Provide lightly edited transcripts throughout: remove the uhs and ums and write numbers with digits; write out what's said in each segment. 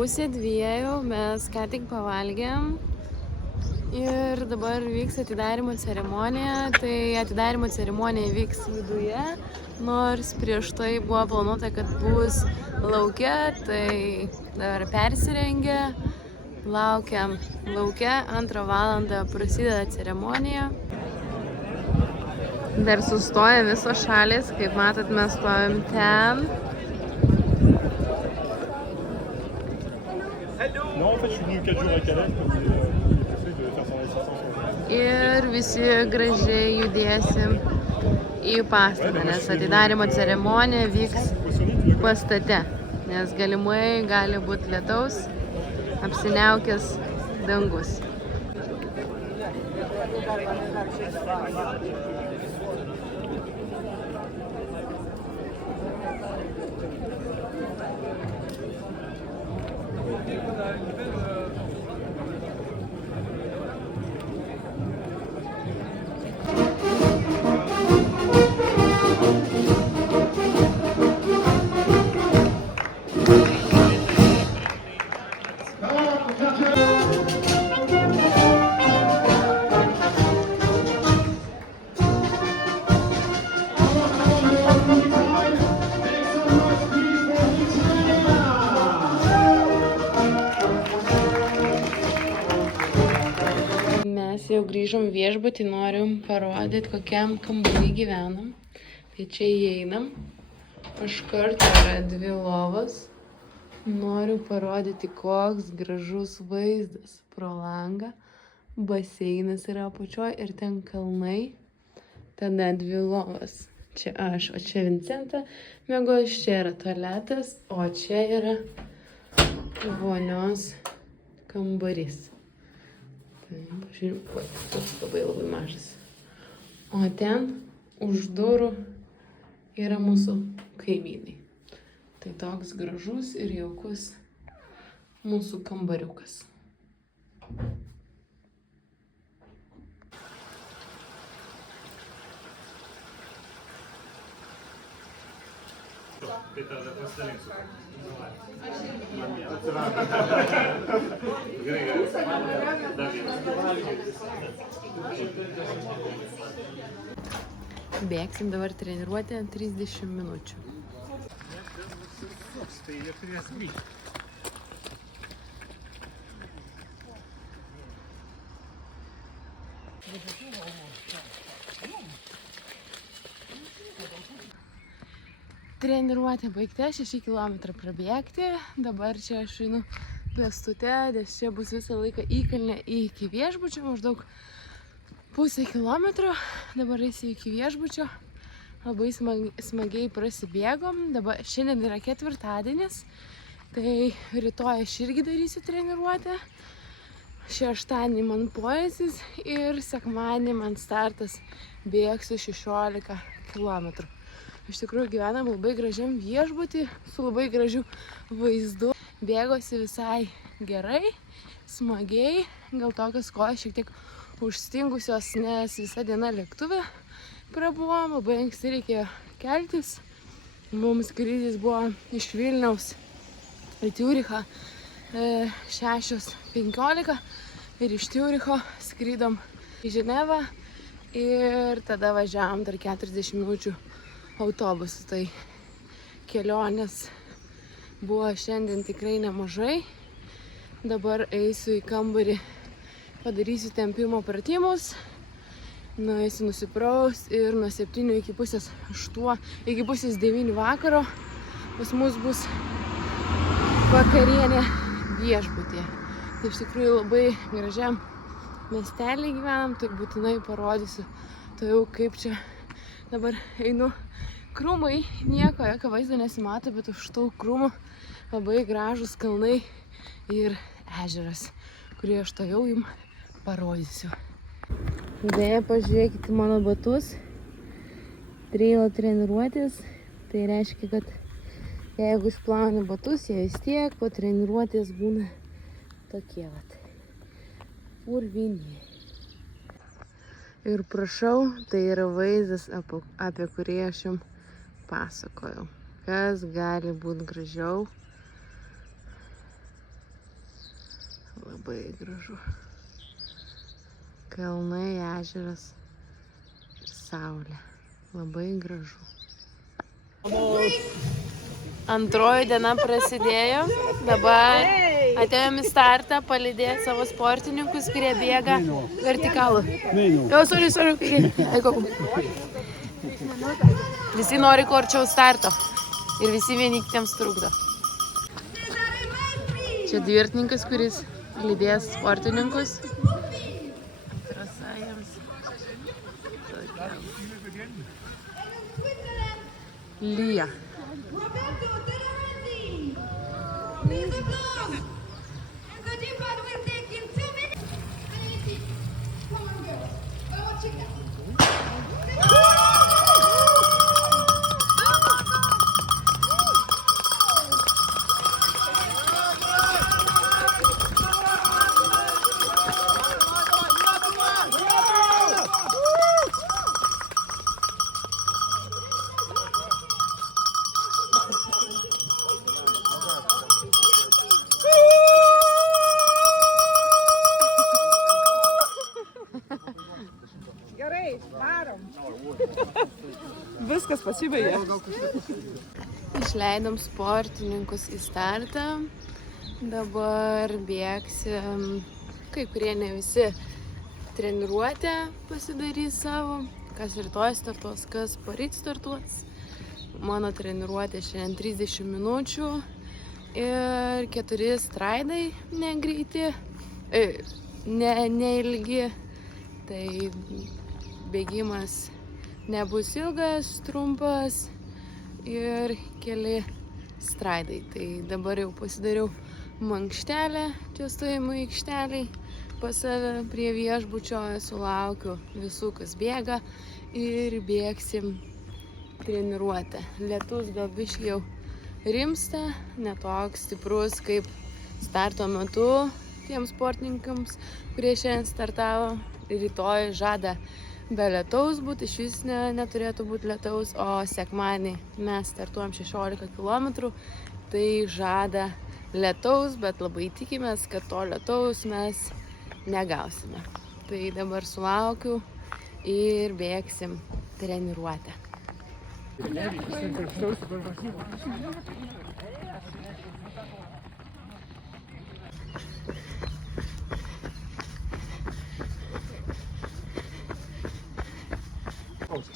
1:30, mes ką tik pavalgėm ir dabar vyks atidarymo ceremonija. Tai atidarymo ceremonija vyks viduje, nors prieš tai buvo planuota, kad bus lauke, tai dabar persirengę, laukiam lauke, 2 valandą prasideda ceremonija. Dar sustoja visos šalys, kaip matot, mes stovim ten. Ir visi gražiai judėsim į pastatą, nes atidarymo ceremonija vyks pastate, nes galimai gali būti lietaus, apsiniaukęs dangus. Mes jau grįžom viešbutį, norim parodyti, kokiam kambarį gyvenam. Tai čia įeinam. Iš karto yra 2 lovos. Noriu parodyti, koks gražus vaizdas pro langą. Baseinas yra apačioj ir ten kalnai. Tada 2 lovos. Čia aš, o čia Vincenta miegos, čia yra tualetas, o čia yra vonios kambarys. Pažiūrėjau, toks labai mažas. O ten už durų yra mūsų kaimynai. Tai toks gražus ir jaukus mūsų kambariukas. Bėgsim dabar treniruotę 30 minučių. Treniruotė baigta, 6 km prabėgti. Dabar čia aš einu pėstute, nes čia bus visą laiką įkalnė iki viešbučio, maždaug pusę kilometro. Dabar eisiu iki viešbučio. Labai smagiai prasibėgom. Dabar šiandien yra ketvirtadienis, tai rytoj aš irgi darysiu treniruotę. Šeštadienį man poilsis ir sekmadienį man startas, bėgsiu 16 km. Iš tikrųjų gyvenam labai gražiam viešbutį, su labai gražiu vaizdu. Bėgosi visai gerai, smagiai, gal tokios kojos šiek tiek užstingusios, nes visa diena lėktuve prabuvom, labai anksti reikėjo keltis. Mums skrydis buvo iš Vilniaus į Ciurichą 6:15 ir iš Ciuricho skrydom į Ženevą ir tada važiavom dar 40 minučių autobusu. Tai kelionės buvo šiandien tikrai nemažai. Dabar eisiu į kambarį, padarysiu tempimo pratimus, nueisiu nusipraust ir nuo 7 iki pusės 9 vakaro pas mus bus vakarienė viešbutyje. Tai iš tikrųjų labai gražiam miestelį gyvenam, tai būtinai parodysiu. Tai jau kaip čia dabar einu. Krūmai, nieko, jokio vaizdo nesimato, bet už tų krūmų labai gražus kalnai ir ežeras, kurį aš to jau jums parodysiu. Beje, pažiūrėkite mano batus. Trailo treniruotės, tai reiškia, kad jeigu išplauni batus, jie vis tiek po treniruotės būna tokie vat. Purvini. Ir prašau, tai yra vaizdas, apie kurį aš jums pasakojau. Kas gali būti gražiau Labai gražu. Kalnai, ežeras ir saulė. Labai gražu. Antroji diena prasidėjo. Dabar atėjom į startą palydėti savo sportininkus, kurie bėga vertikalų. Jo, sorry. Visi nori kuo arčiau starto ir visi vieni kitiems trukdo. Čia dvirtininkas, kuris lydės sportininkus. Trasa jiems. Lyja. Viskas pasibaigė. Išleidom sportininkus į startą. Dabar bėgsim, kai kurie ne visi treniruotę pasidarys savo. Kas rytoj startuos, kas poryt startuos. Mano treniruotė šiandien 30 minučių ir 4 straidai negreiti, neilgi. Tai bėgimas nebus ilgas, trumpas ir keli straidai. Tai dabar jau pasidariau mankštelę čia stovėjimo aikšteliai pas save prie viešbučio. Sulaukiu visų, kas bėga ir bėgsim treniruotę. Lietus gal biškį jau rimsta, netoks stiprus kaip starto metu tiems sportininkams, kurie šiandien startavo. Rytoj žada be lietaus būti, iš vis neturėtų būti lietaus, o sekmadienį mes startuojam 16 km, tai žada lietaus, bet labai tikimės, kad to lietaus mes negausime. Tai dabar sulaukiu ir bėgsim treniruotę.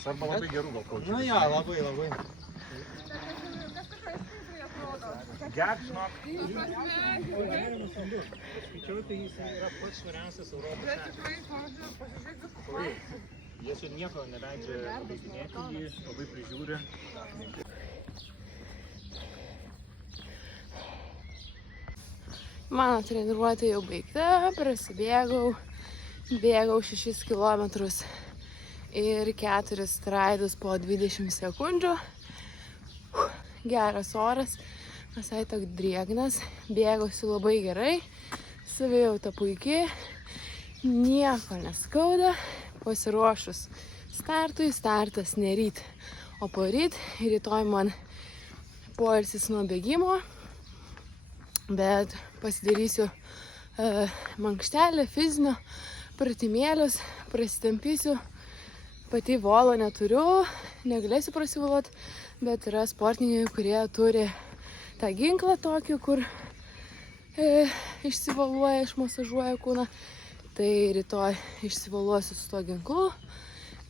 Arba labai gerų gal kaučių. Nu jo, labai. Geras, žinok. Skaičiau, tai jis yra pats švariausias Europos ežeras. Jie su nieko neleidžia baiginėti jį, labai prižiūri. Mano treniruotė jau baigta, prasibėgau, bėgau 6 kilometrus ir 4 straidus po 20 sekundžių. Geras oras, visai toks drėgnas, bėgausi labai gerai, savijauta puikiai, nieko neskauda, pasiruošus startui, startas ne ryt, o poryt, rytoj man poilsis nuo bėgimo, bet pasidarysiu mankštelę, fizinio pratimėlius, prasitampysiu. Pati volo neturiu, negalėsiu prasivolot, bet yra sportininkai, kurie turi tą ginklą tokį, kur išsivaluoja, išmasažuoja kūną. Tai rytoj išsivaluosiu su tuo ginklu.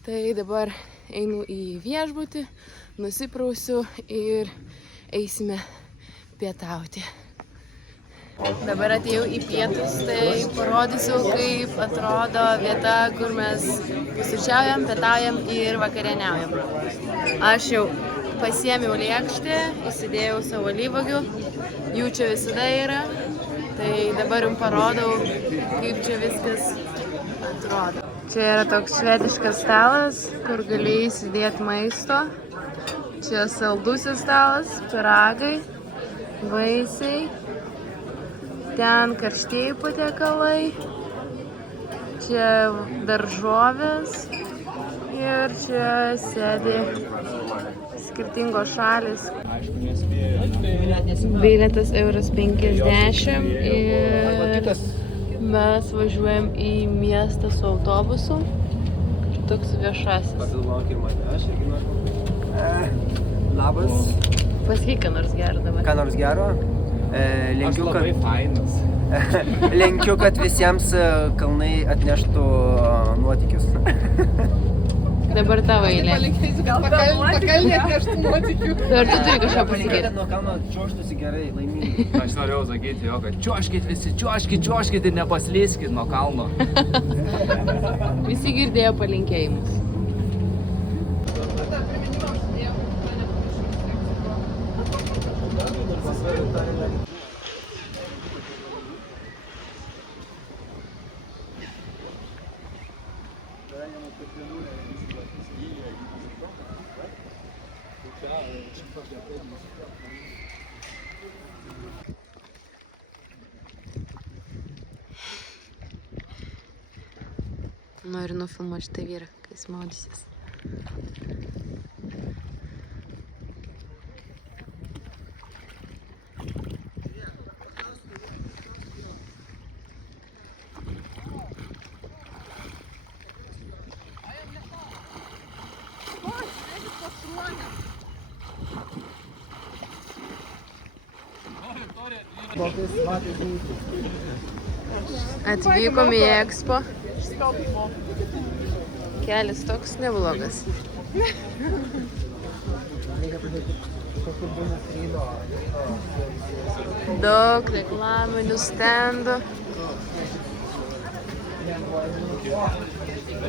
Tai dabar einu į viešbutį, nusiprausiu ir eisime pietauti. Dabar atėjau į pietus, tai parodysiu, kaip atrodo vieta, kur mes pusryčiaujam, pietaujam ir vakarieniaujam. Aš jau pasiėmiau lėkštę, įsidėjau savo alyvuogių, jų čia visada yra, tai dabar jums parodau, kaip čia viskas atrodo. Čia yra toks švediškas stalas, kur gali įsidėti maisto. Čia saldusis stalas, pyragai, vaisiai. Ten karštieji patiekalai, čia daržovės ir čia sėdi skirtingos šalys. Bilietas €50 ir Mes važiuojam į miestą su autobusu. Toks viešasis. Papilvok ir mane, aš irgi noriu. Labas. Pasakyk, ką nors gero dabar. Ką nors gero? Aš Linkiu, labai fainas. linkiu, kad visiems kalnai atneštų nuotykius. Dabar tavo eilė. Pakalnė atneštų nuotykių. Ar tu turi kažką pasakyti? Kad nuo kalno čiuoštųsi gerai, laimingai. Aš norėjau sakyti jo, kad čiuoškit visi, čiuoškit ir nepaslyskit nuo kalno. Visi girdėjo palinkėjimus. Noriu nufilmuoti šitą vyrą, kai jis maudysis. Atvykom į Expo. Kelias toks neblogas. Daug reklaminių stendų.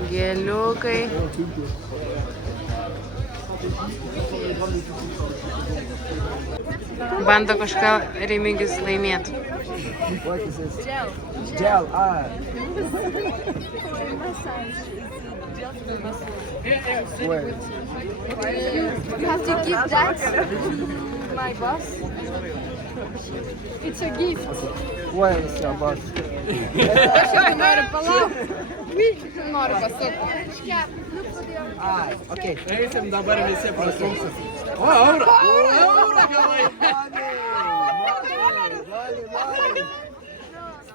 Gėliukai. Bando kažką Remigijus laimėti. What is this? Gel. Where? You have to give that to my boss. It's a gift. Where is your boss? Noriu palaukti. Noriu pasakyti. Okay. Eisim dabar visi prasumsis.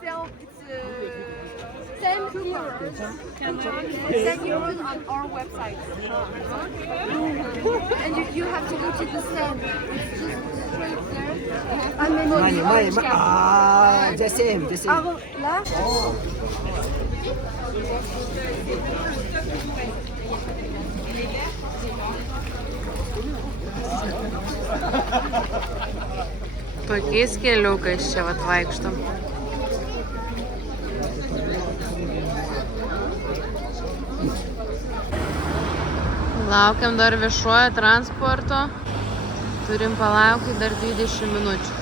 Still, it's 10 euros. 10 euros on our website. And you have to go to the stand. It's just straight there. And then Money. The same. Là. Tokiais keliukais čia vat vaikštom. Laukiam dar viešojo transporto. Turim palaukti dar 20 minučių.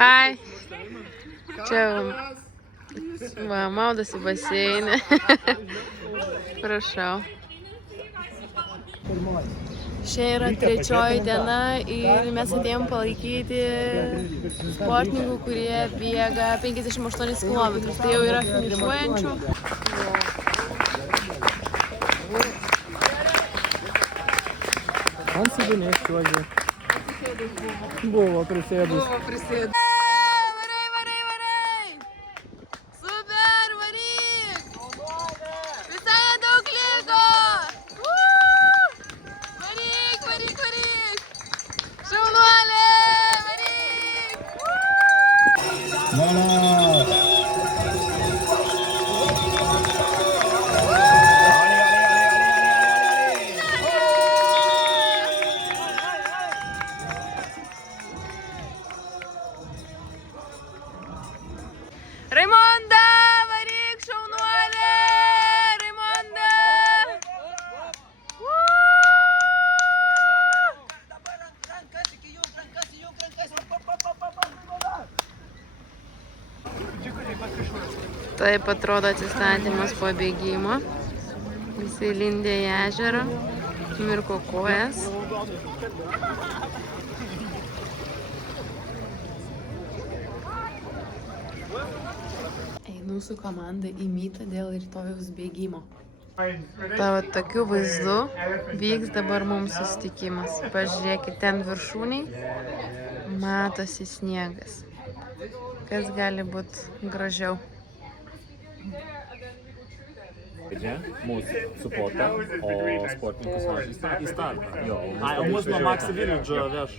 Hi. Čia va, maudosi baseine. Prašau. Šiandien yra trečioji diena ir mes atėjom palaikyti sportininkų, kurie bėga 58 km. Tai jau yra finišuojančių. Man sėdinės čiuožė. Buvo prisėdus. Varai! Super, varyk! Visai nedaug liko! Varyk! Šaunuolė! Raimonda, varyk, šaunuolė! Raimonda! Taip atrodo atsistatymas po bėgimo. Visi lindė į ežerą, mirko kojas. mūsų komanda į mytą dėl rytojaus bėgimo. Tavo tokiu vaizdu vyks dabar mums susitikimas. Pažiūrėkit, ten viršūniai matosi sniegas. Kas gali būti gražiau? Mūsų supportą, o sportininkus vežasi į startą. O mus nuo Maxi Village veš.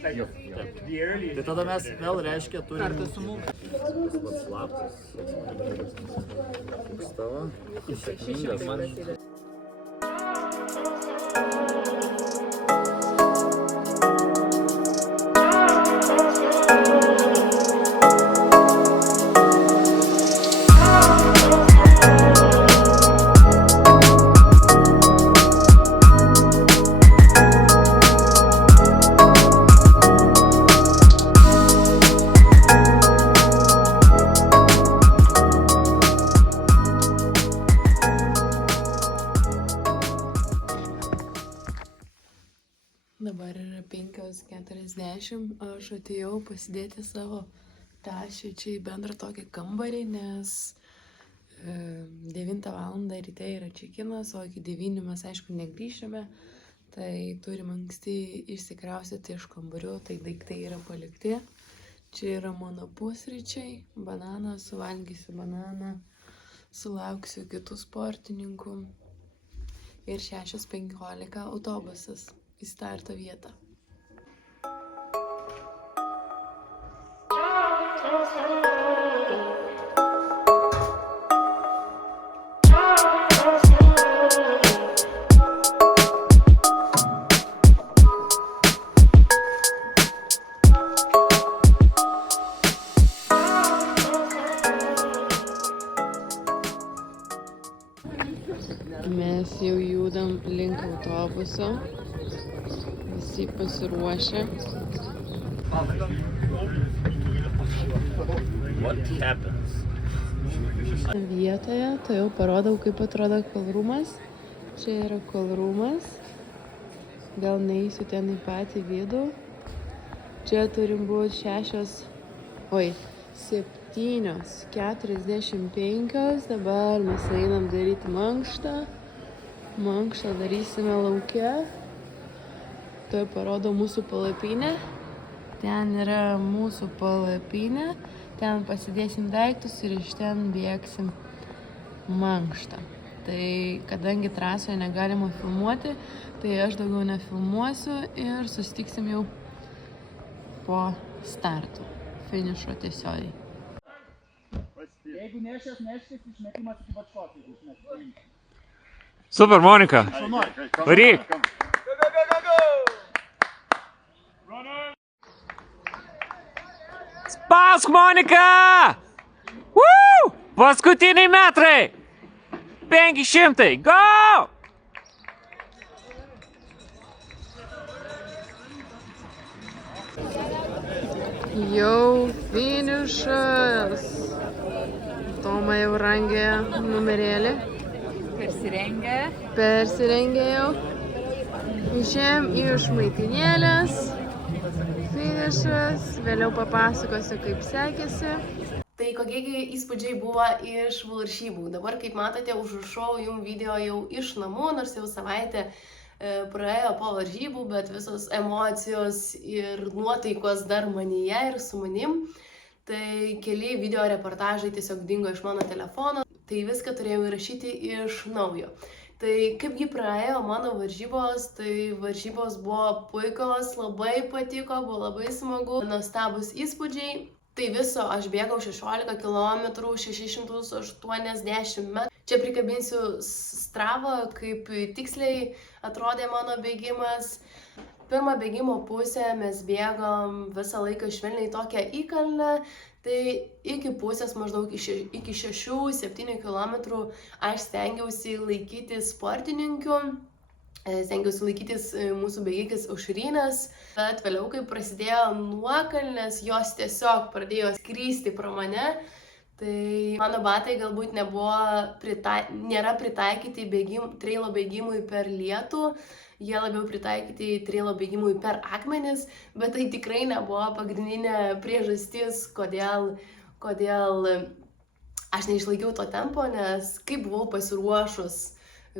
Tai tada mes vėl reiškia turim... Kartu su mums. Dabar yra 5:40, aš atėjau pasidėti savo tašę čia į bendrą tokį kambarį, nes 9 val. Ryte yra čekinas, o iki 9 mes aišku negrįšime, tai turim anksti išsikraustyti iš kambarių, tai daiktai yra palikti. Čia yra mano pusryčiai, bananą, suvalgysiu bananą, sulauksiu kitų sportininkų ir 6:15 autobusas į starto vietą. Mes jau judam link autobuso. Visi pasiruošę. Vietoje, tai jau parodau, kaip atrodo kolrumas. Čia yra kolrumas. Gal neįsiu ten į patį vidų. Čia turim būti 7:45. Dabar mes einam daryti mankštą. Mankštą darysime lauke. Tai parodo mūsų palapinę. Ten yra mūsų palapinė. Ten pasidėsim daiktus ir iš ten bėgsim mankštą. Tai kadangi trasoje negalima filmuoti, tai aš daugiau nefilmuosiu ir susitiksim jau po starto. Finišo tiesiogiai. Jeigu nešės, išmetimas iki bačkos. Super, Monika. Varyk. Spausk, Monika! Woo! Paskutiniai metrai! 500, go! Jau finišas. Toma jau rangė numerėlį. Persirengė jau. Išėjom iš maitinėlės. Finišas. Vėliau papasakosiu, kaip sekėsi. Tai kokiegi įspūdžiai buvo iš varžybų. Dabar, kaip matote, užrašau jums video jau iš namų, nors jau savaitę praėjo po varžybų, bet visos emocijos ir nuotaikos dar manyje ir su manim. Tai keli video reportažai tiesiog dingo iš mano telefono, tai viską turėjau įrašyti iš naujo. Tai kaipgi praėjo mano varžybos, tai varžybos buvo puikios, labai patiko, buvo labai smagu, nuostabus įspūdžiai. Tai viso aš bėgau 16 km 680 metrų. Čia prikabinsiu Stravą, kaip tiksliai atrodė mano bėgimas. Pirmą bėgimo pusę mes bėgom visą laiką švelniai tokią įkalnę. Tai iki pusės maždaug iki 6-7 km aš stengiausi laikytis sportininkių. Stengiausi laikytis mūsų bėgikės Aušrinės, bet vėliau, kai prasidėjo nuokalnės, jos tiesiog pradėjo skristi pro mane, tai mano batai galbūt nėra pritaikyti treilo bėgimui per lietų, jie labiau pritaikyti treilo bėgimui per akmenis, bet tai tikrai nebuvo pagrindinė priežastis, kodėl aš neišlaikiau to tempo, nes kaip buvau pasiruošus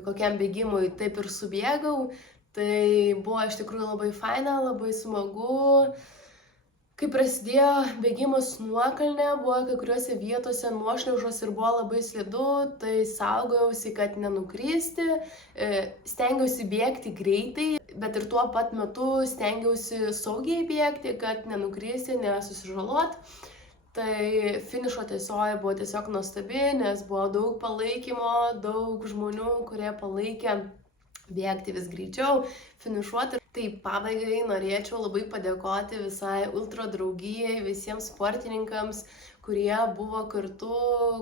kokiam bėgimui, taip ir subėgau. Tai buvo iš tikrųjų labai faina, labai smagu. Kai prasidėjo bėgimas nuokalne, buvo kai kuriuose vietose nuošliaužos ir buvo labai slidu, tai saugojausi, kad nenukristi, stengiausi bėgti greitai, bet ir tuo pat metu stengiausi saugiai bėgti, kad nenukristi, nesusižalot. Tai finišo tiesioji buvo tiesiog nuostabi, nes buvo daug palaikymo, daug žmonių, kurie palaikė bėgti vis greičiau, finišuoti. Tai pabaigai norėčiau labai padėkoti visai ultra draugijai, visiems sportininkams, kurie buvo kartu,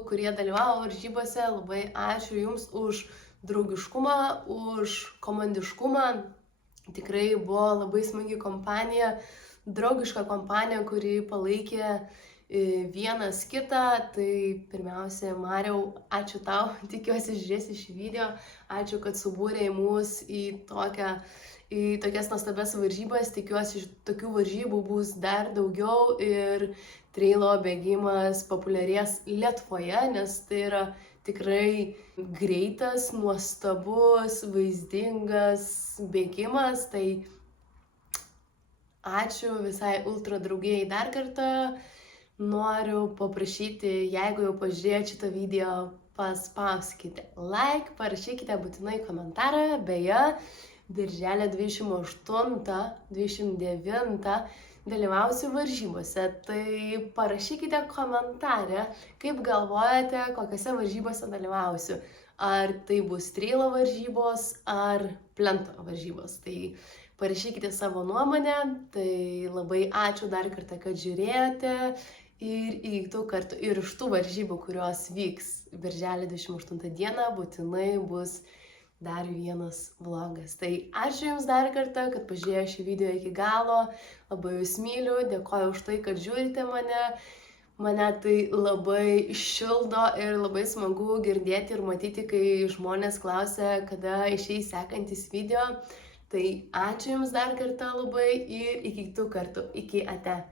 kurie dalyvavo varžybose. Labai ačiū Jums už draugiškumą, už komandiškumą. Tikrai buvo labai smagi kompanija, draugiška kompanija, kuri palaikė vienas kitą. Tai pirmiausia, Mariau, ačiū tau, tikiuosi žiūrėsi šį video, ačiū, kad subūrei mus į tokias nuostabias varžybas, tikiuosi tokių varžybų bus dar daugiau ir trailo bėgimas populiarės Lietuvoje, nes tai yra tikrai greitas, nuostabus, vaizdingas bėgimas. Tai ačiū visai ultra draugijai dar kartą. Noriu paprašyti, jeigu jau pažiūrėjote šitą video, paspauskite like, parašykite būtinai komentarą. Beje, birželio 28-29 dalyvausiu varžybose. Tai parašykite komentarę, kaip galvojate, kokiose varžybose dalyvausiu. Ar tai bus trailo varžybos, ar plento varžybos. Tai parašykite savo nuomonę. Tai labai ačiū dar kartą, kad žiūrėjote. Ir iki kitų kartų. Ir iš tų varžybų, kurios vyks birželio 28 dieną, būtinai bus dar vienas vlogas. Tai ačiū Jums dar kartą, kad pažiūrėjote šį video iki galo. Labai Jūs myliu, dėkoju už tai, kad žiūrite mane. Mane tai labai šildo ir labai smagu girdėti ir matyti, kai žmonės klausia, kada išeis sekantis video. Tai ačiū Jums dar kartą labai ir iki kitų kartų. Iki ate.